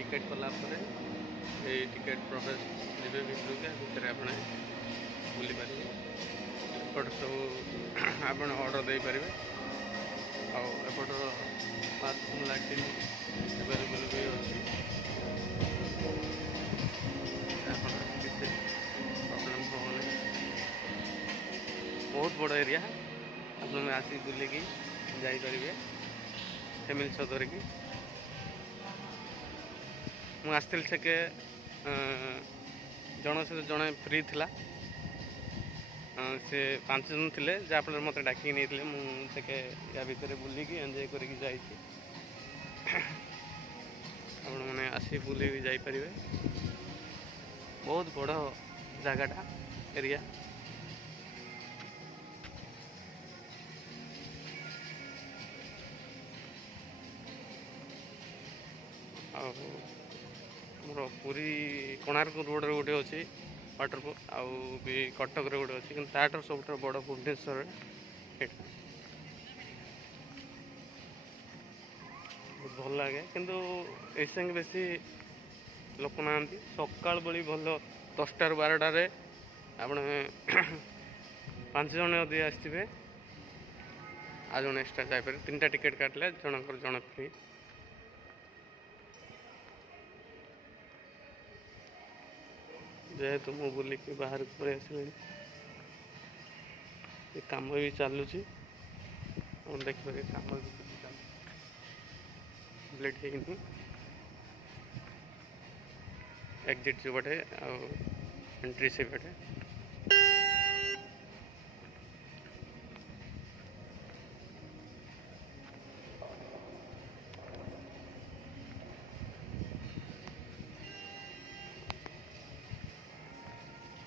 Ticket कलापर ये ticket प्रवेश जीवे भितर आप बुली पारे एपट सब आप ऑर्डर दे पारे आउट बाथरूम लैट्रिन एवेलेबल भी अच्छी प्रॉब्लम होने बहुत बड़ एरिया आप आसी बुलिकी जापर फैमिली सह धरिकी मुझे आसती से जन से जड़े फ्री थिला से 5 जन थे जहाँफल मत डाक नहीं मुझे या भितर बुलिकी एंजॉय करके मैंने आसी बुल जापर बहुत बड़ जगटा एरिया मोर पूरी कोणार्क रोड रे गोटे अच्छी वाटरफॉल आउ भी कटक रे गोटे अच्छी कि ताटर सब बड़ भुवनेश्वर बहुत भल लगे किंतु ऐसे बेसी लोक ना सकाल बेली भल 10टा 12टारे आप 5 जन यदि आसवे आ जन एक्सट्रा जापर 3टा टिकेट काटले जनकर जन फ्री जेहेतु मु बुलिकी बाहर पड़े आसले काम भी चलुची देखिए काम भी कम्प्लीट होनी एग्जिट जो बटे एंट्री से बटे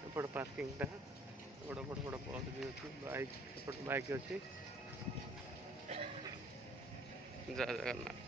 एपट पार्किंगटा बड़ बड़ बड़ बस भी अच्छी बाइक एपट बाइक अच्छी जय जगन्नाथ।